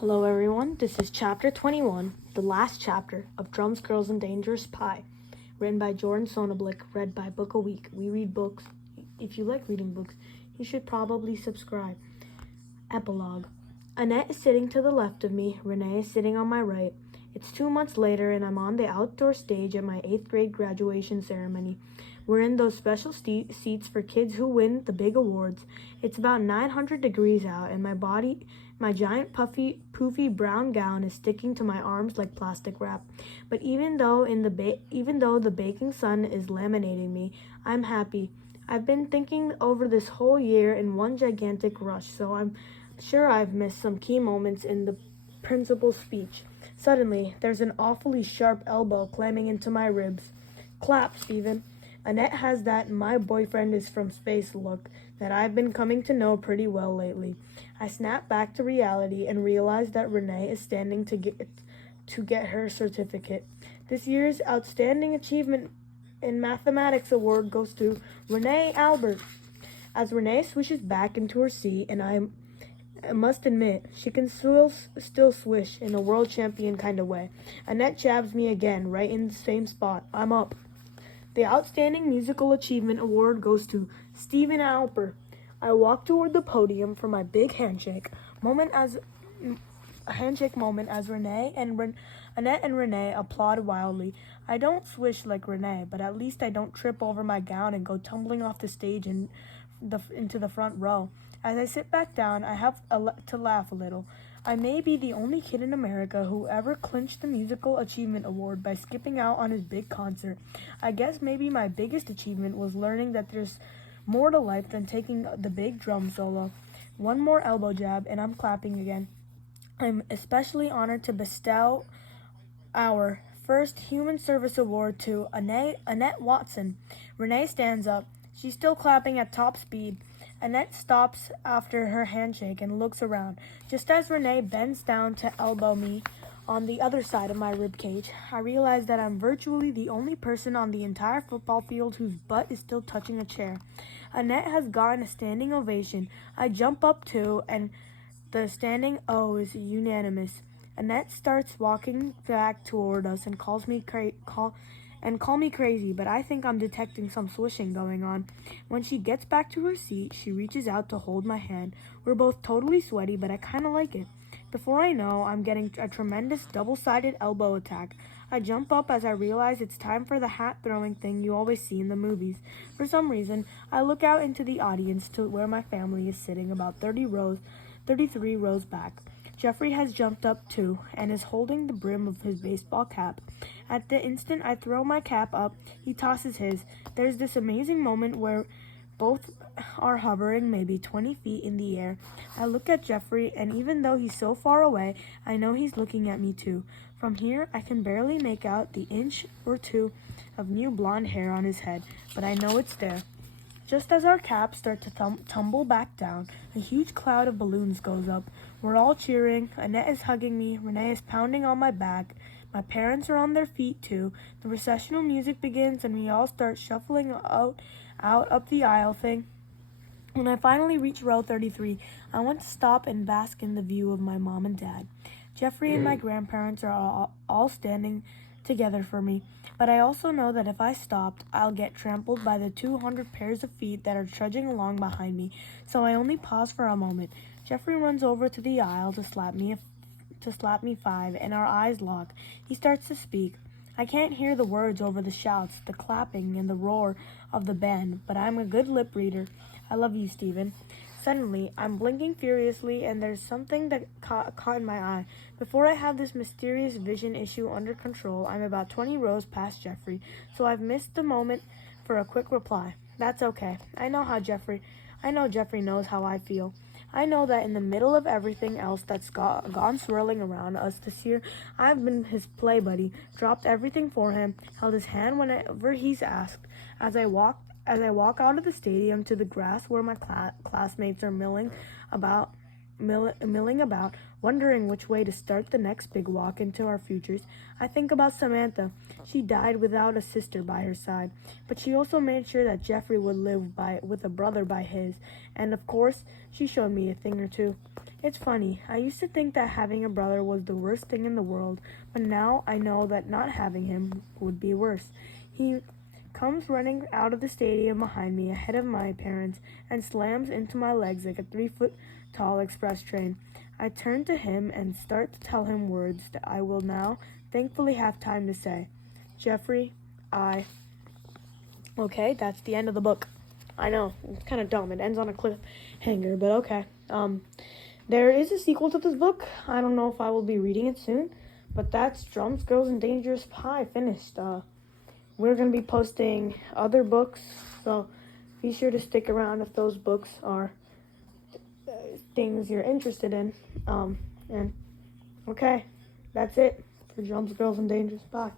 Hello everyone, this is Chapter 21, the last chapter of Drums, Girls, and Dangerous Pie, written by Sonnenblick, read by Book a Week. We read books. If you like reading books, you should probably subscribe. Epilogue. Annette is sitting to the left of me, Renee is sitting on my right. It's 2 months later and I'm on the outdoor stage at my 8th grade graduation ceremony. We're in those special seats for kids who win the big awards. It's about 900 degrees out and my giant poofy brown gown is sticking to my arms like plastic wrap. But even though the baking sun is laminating me, I'm happy. I've been thinking over this whole year in one gigantic rush, so I'm sure I've missed some key moments in the principal's speech. Suddenly, there's an awfully sharp elbow clamming into my ribs. Clap, Stephen. Annette has that my boyfriend is from space look that I've been coming to know pretty well lately. I snap back to reality and realize that Renee is standing to get her certificate. This year's Outstanding Achievement in Mathematics award goes to Renee Albert. As Renee swishes back into her seat, and I must admit, she can still swish in a world champion kind of way. Annette jabs me again, right in the same spot. I'm up. The Outstanding Musical Achievement Award goes to Stephen Alper. I walk toward the podium for my big handshake moment as Annette and Renee applaud wildly. I don't swish like Renee, but at least I don't trip over my gown and go tumbling off the stage into the front row. As I sit back down, I have to laugh a little. I may be the only kid in America who ever clinched the Musical Achievement Award by skipping out on his big concert. I guess maybe my biggest achievement was learning that there's more to life than taking the big drum solo. One more elbow jab, and I'm clapping again. I'm especially honored to bestow our first Human Service Award to Annette Watson. Renee stands up. She's still clapping at top speed. Annette stops after her handshake and looks around. Just as Renee bends down to elbow me on the other side of my ribcage, I realize that I'm virtually the only person on the entire football field whose butt is still touching a chair. Annette has gotten a standing ovation. I jump up too, and the standing O is unanimous. Annette starts walking back toward us and call me crazy, but I think I'm detecting some swishing going on. When she gets back to her seat, she reaches out to hold my hand. We're both totally sweaty, but I kind of like it. Before I know, I'm getting a tremendous double-sided elbow attack. I jump up as I realize it's time for the hat-throwing thing you always see in the movies. For some reason, I look out into the audience to where my family is sitting about 33 rows back. Jeffrey has jumped up too and is holding the brim of his baseball cap. At the instant I throw my cap up, he tosses his. There's this amazing moment where both are hovering maybe 20 feet in the air. I look at Jeffrey, and even though he's so far away, I know he's looking at me too. From here, I can barely make out the inch or two of new blonde hair on his head, but I know it's there. Just as our caps start to tumble back down, a huge cloud of balloons goes up. We're all cheering. Annette is hugging me. Renee is pounding on my back. My parents are on their feet too. The recessional music begins and we all start shuffling out up the aisle thing. When I finally reach row 33, I want to stop and bask in the view of my mom and dad. Jeffrey and my grandparents are all standing together for me, but I also know that if I stopped, I'll get trampled by the 200 pairs of feet that are trudging along behind me, so I only pause for a moment. Jeffrey runs over to the aisle to slap me 5, and our eyes lock. He starts to speak. I can't hear the words over the shouts, the clapping, and the roar of the band, but I'm a good lip reader. I love you, Stephen. Suddenly, I'm blinking furiously, and there's something that caught in my eye. Before I have this mysterious vision issue under control, I'm about 20 rows past Jeffrey, so I've missed the moment for a quick reply. That's okay. I know Jeffrey knows how I feel. I know that in the middle of everything else that's gone swirling around us this year, I've been his play buddy, dropped everything for him, held his hand whenever he's asked. As I walk out of the stadium to the grass where my classmates are milling about, milling about, wondering which way to start the next big walk into our futures, I think about Samantha. She died without a sister by her side, but she also made sure that Jeffrey would live with a brother by his, and of course, she showed me a thing or two. It's funny, I used to think that having a brother was the worst thing in the world, but now I know that not having him would be worse. He comes running out of the stadium behind me ahead of my parents and slams into my legs like a 3-foot tall express train. I turn to him and start to tell him words that I will now thankfully have time to say. Jeffrey, Okay, that's the end of the book. I know, it's kind of dumb. It ends on a cliffhanger, but okay. There is a sequel to this book. I don't know if I will be reading it soon, but that's Drums, Girls, and Dangerous Pie finished. We're going to be posting other books, so be sure to stick around if those books are things you're interested in. And okay, that's it for Drums, Girls, and Dangerous Pie.